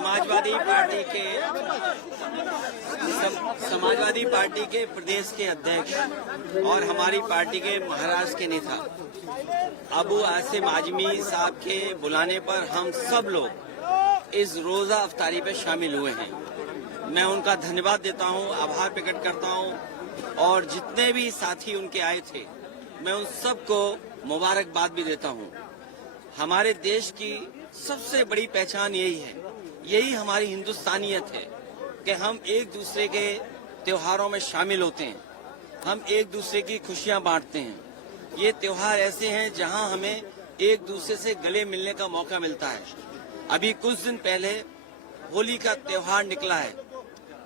Samajwadi party के प्रदेश के अध्यक्ष और हमारी पार्टी के महाराष्ट्र के नेता अबू आसिम आजमी साहब के बुलाने पर हम सब लोग इस रोजा अफ्तारी पे शामिल हुए हैं। मैं उनका धन्यवाद देता हूं, आभार प्रकट करता हूं और जितने भी साथी उनके आए थे मैं उन सबको मुबारकबाद भी देता हूं। हमारे देश की सबसे बड़ी पहचान यही है, यही हमारी हिंदुस्तानियत है कि हम एक दूसरे के त्योहारों में शामिल होते हैं, हम एक दूसरे की खुशियां बांटते हैं। ये त्योहार ऐसे हैं जहां हमें एक दूसरे से गले मिलने का मौका मिलता है। अभी कुछ दिन पहले होली का त्योहार निकला है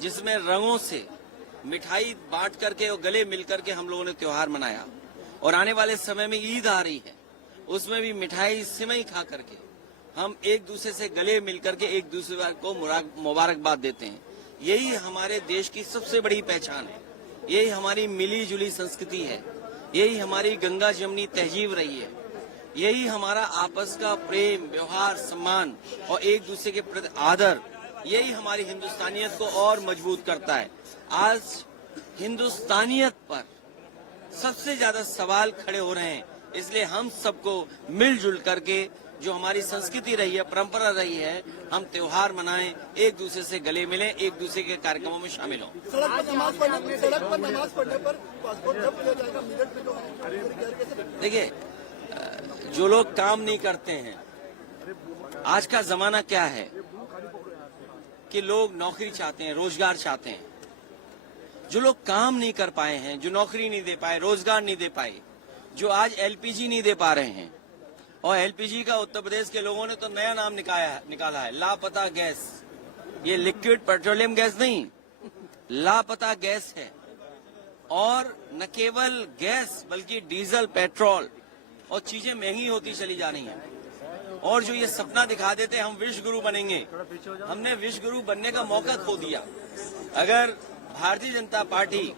जिसमें रंगों से मिठाई बांट करके और गले मिल करके हम लोगों ने त्योहार मनाया। और आने वाले समय में ईद आ रही है, उसमें भी मिठाई सिवई खा करके हम एक दूसरे से गले मिल करके एक दूसरे को मुबारकबाद देते हैं। यही हमारे देश की सबसे बड़ी पहचान है, यही हमारी मिली जुली संस्कृति है, यही हमारी गंगा जमुनी तहजीब रही है, यही हमारा आपस का प्रेम, व्यवहार, सम्मान और एक दूसरे के प्रति आदर, यही हमारी हिंदुस्तानियत को और मजबूत करता है। आज हिंदुस्तानियत पर सबसे ज्यादा सवाल खड़े हो रहे हैं, इसलिए हम सबको मिलजुल करके जो हमारी संस्कृति रही है, परंपरा रही है, हम त्योहार मनाएं, एक दूसरे से गले मिलें, एक दूसरे के कार्यक्रमों में शामिल हों। सड़क पर नमाज पढ़ने पर पासपोर्ट जब्त किया जाएगा, मिनट में जो देखिए, जो लोग काम नहीं करते हैं, आज का जमाना क्या है कि लोग नौकरी चाहते हैं, रोजगार चाहते हैं। जो लोग काम नहीं कर पाए हैं, जो नौकरी नहीं दे पाए, रोजगार नहीं दे पाए, जो आज एलपीजी नहीं दे पा रहे हैं, और एलपीजी का उत्तर प्रदेश के लोगों ने तो नया नाम निकाला है, लापता गैस। ये लिक्विड पेट्रोलियम गैस नहीं, लापता गैस है। और न केवल गैस बल्कि डीजल, पेट्रोल और चीजें महंगी होती चली जा रही हैं। और जो ये सपना दिखा देते हम विश्व गुरु बनेंगे, हमने विश्व गुरु बनने का मौका खो दिया। अगर भारतीय जनता पार्टी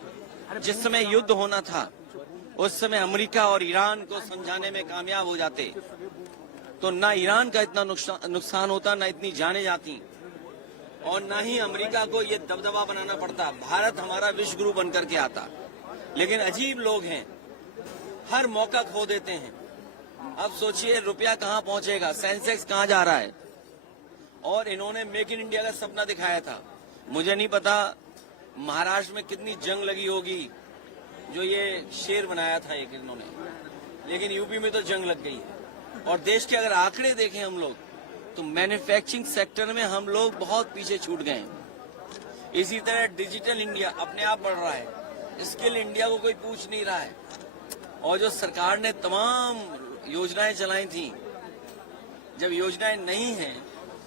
जिस समय युद्ध होना था उस समय अमेरिका और ईरान को समझाने में कामयाब हो जाते तो ना ईरान का इतना नुकसान होता, ना इतनी जाने जाती, और ना ही अमेरिका को ये दबदबा बनाना पड़ता, भारत हमारा विश्व गुरु बनकर के आता। लेकिन अजीब लोग हैं, हर मौका खो देते हैं। अब सोचिए रुपया कहाँ पहुंचेगा, सेंसेक्स कहाँ जा रहा है। और इन्होंने मेक इन इंडिया का सपना दिखाया था। मुझे नहीं पता महाराष्ट्र में कितनी जंग लगी होगी जो ये शेर बनाया था एक इन्होंने, लेकिन यूपी में तो जंग लग गई है। और देश के अगर आंकड़े देखें हम लोग तो मैन्युफैक्चरिंग सेक्टर में हम लोग बहुत पीछे छूट गए हैं। इसी तरह डिजिटल इंडिया अपने आप बढ़ रहा है, स्किल इंडिया को कोई पूछ नहीं रहा है। और जो सरकार ने तमाम योजनाएं चलाई थी, जब योजनाएं नहीं हैं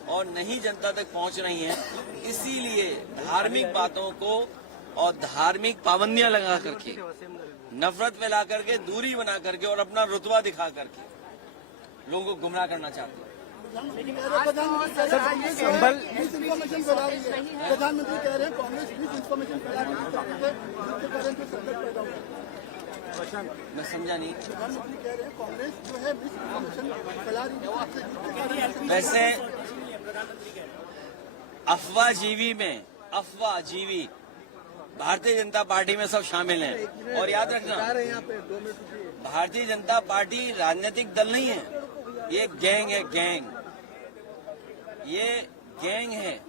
और नहीं जनता तक पहुंच रही हैं, इसीलिए धार्मिक बातों को और धार्मिक पाबंदियां लगा करके, नफरत फैला करके, दूरी बना करके और अपना रुतबा दिखा करके लोगों को गुमराह करना चाहते हैं। प्रधानमंत्री कह रहे हैं कांग्रेस मिसइंफॉर्मेशन फैला रही है। मैं समझा नहीं। प्रधानमंत्री कह रहे हैं कांग्रेस जो है मिसइंफॉर्मेशन फैला रही है। वैसे अफवाहजीवी भारतीय जनता पार्टी में सब शामिल हैं। और याद रखना, भारतीय जनता पार्टी राजनीतिक दल नहीं है, ये गैंग है, गैंग। ये गैंग है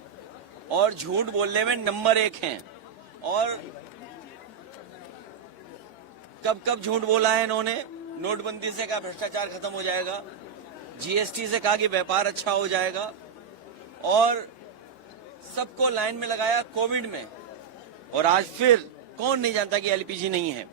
और झूठ बोलने में नंबर 1 है। और कब कब झूठ बोला है इन्होंने। नोटबंदी से कहा भ्रष्टाचार खत्म हो जाएगा, जीएसटी से कहा कि व्यापार अच्छा हो जाएगा, और सबको लाइन में लगाया कोविड में। और आज फिर कौन नहीं जानता कि एलपीजी नहीं है।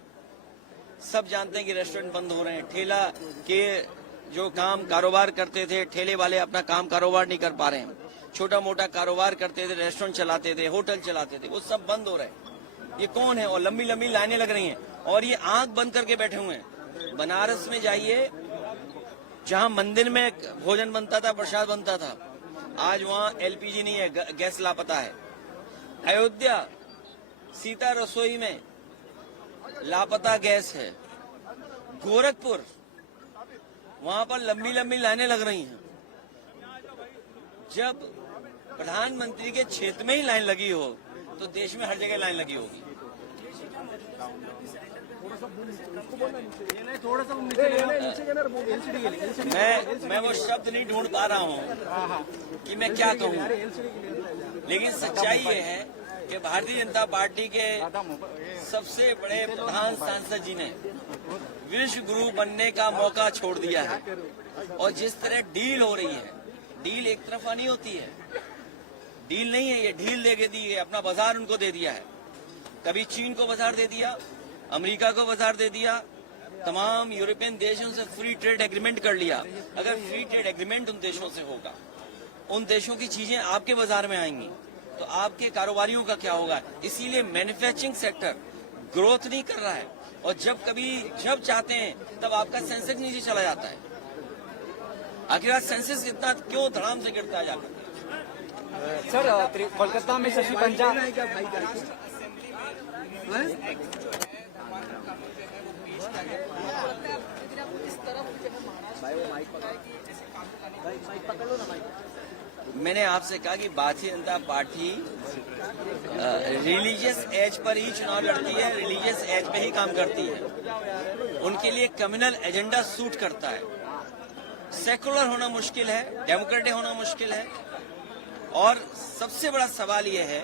सब जानते हैं कि रेस्टोरेंट बंद हो रहे हैं, ठेला के जो काम कारोबार करते थे, ठेले वाले अपना काम कारोबार नहीं कर पा रहे हैं। छोटा मोटा कारोबार करते थे, रेस्टोरेंट चलाते थे, होटल चलाते थे, वो सब बंद हो रहे हैं। ये कौन है? और लंबी लंबी लाइनें लग रही हैं और ये आंख बंद करके बैठे हुए हैं। बनारस में जाइए, जहां मंदिर में भोजन बनता था, प्रसाद बनता था, आज वहां एलपीजी नहीं है, गैस लापता है। अयोध्या सीता रसोई में लापता गैस है। गोरखपुर, वहां पर लंबी लंबी लाइनें लग रही हैं। जब प्रधानमंत्री के क्षेत्र में ही लाइन लगी हो तो देश में हर जगह लाइन लगी होगी। मैं वो शब्द नहीं ढूंढ पा रहा हूँ कि मैं क्या कहूँ, लेकिन सच्चाई ये है कि भारतीय जनता पार्टी के सबसे बड़े प्रधान सांसद जी ने विश्व गुरु बनने का मौका छोड़ दिया है। और जिस तरह डील हो रही है, डील एक तरफा नहीं होती है, डील नहीं है ये, ढील दे दी है, अपना बाजार उनको दे दिया है। कभी चीन को बाजार दे दिया, अमेरिका को बाजार दे दिया, तमाम यूरोपियन देशों से फ्री ट्रेड एग्रीमेंट कर लिया। अगर फ्री ट्रेड एग्रीमेंट उन देशों से होगा, उन देशों की चीजें आपके बाजार में आएंगी तो आपके कारोबारियों का क्या होगा। इसीलिए मैन्युफैक्चरिंग सेक्टर ग्रोथ नहीं कर रहा है और जब चाहते हैं तब आपका सेंसेक्स नीचे चला जाता है। आखिर सेंसेक्स इतना क्यों धड़ाम से गिरता है जाकर? सर, कोलकाता में शशि पंजा मैंने आपसे कहा कि Bharatiya Janata party religious as per ही चुनाव लड़ती है, रिलीजियस एज पे ही काम करती है। उनके लिए कम्युनल एजेंडा सूट करता है। सेकुलर होना मुश्किल है, डेमोक्रेटिक होना मुश्किल है। और सबसे बड़ा सवाल यह है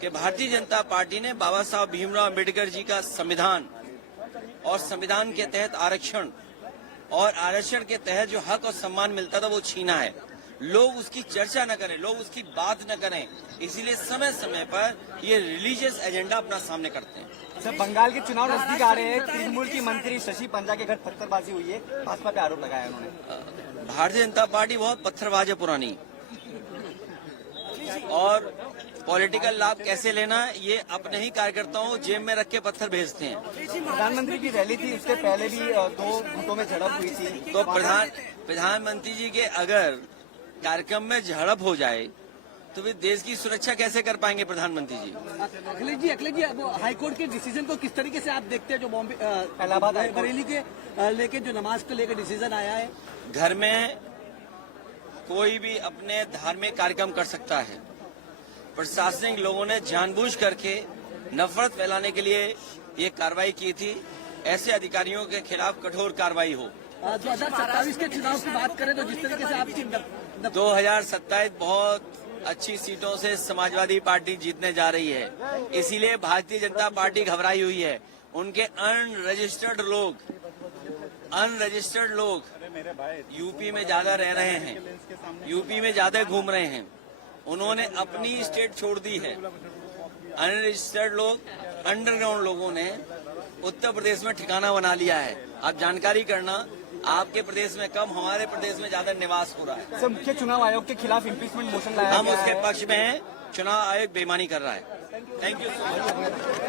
कि भारतीय जनता पार्टी ने बाबा साहब भीमराव अम्बेडकर जी का संविधान और संविधान के तहत आरक्षण और आरक्षण के तहत जो हक और सम्मान मिलता था वो छीना है। लोग उसकी चर्चा न करें, लोग उसकी बात न करें, इसीलिए समय समय पर ये रिलीजियस एजेंडा अपना सामने करते हैं। सर, बंगाल के चुनाव नजदीक आ रहे हैं, तृणमूल की मंत्री शशि पंजा के घर पत्थरबाजी हुई है, भाजपा पे आरोप लगाया उन्होंने। भारतीय जनता पार्टी बहुत पत्थरबाज है पुरानी, और पॉलिटिकल लाभ कैसे लेना ये अपने ही कार्यकर्ताओं को जेब में रख के पत्थर भेजते हैं। प्रधानमंत्री की रैली थी, उसके पहले भी 2 गुटों में झड़प हुई थी। तो प्रधानमंत्री जी के अगर कार्यक्रम में झड़प हो जाए तो फिर देश की सुरक्षा कैसे कर पाएंगे प्रधानमंत्री जी? अखिलेश जी, अब हाईकोर्ट के डिसीजन को किस तरीके से आप देखते हैं, जो बॉम्बे इलाहाबाद बरेली के लेके जो नमाज को लेकर डिसीजन आया है? घर में कोई भी अपने धार्मिक कार्यक्रम कर सकता है। प्रशासनिक लोगों ने जानबूझ करके नफरत फैलाने के लिए ये कार्रवाई की थी। ऐसे अधिकारियों के खिलाफ कठोर कार्रवाई हो। 2027 के चुनाव की बात करें तो जिस तरीके से आपकी 2027 बहुत अच्छी सीटों से समाजवादी पार्टी जीतने जा रही है, इसीलिए भारतीय जनता पार्टी घबराई हुई है। उनके अनरजिस्टर्ड लोग यूपी में ज्यादा रह रहे हैं, यूपी में ज्यादा घूम रहे हैं। उन्होंने अपनी स्टेट छोड़ दी है। अनरजिस्टर्ड लोग, अंडरग्राउंड लोगों ने उत्तर प्रदेश में ठिकाना बना लिया है। आप जानकारी करना, आपके प्रदेश में कम, हमारे प्रदेश में ज्यादा निवास हो रहा है। सर, मुख्य चुनाव आयोग के खिलाफ इम्पीचमेंट मोशन लाया हम गया उसके है। पक्ष में हैं। चुनाव आयोग बेईमानी कर रहा है। Thank you so much.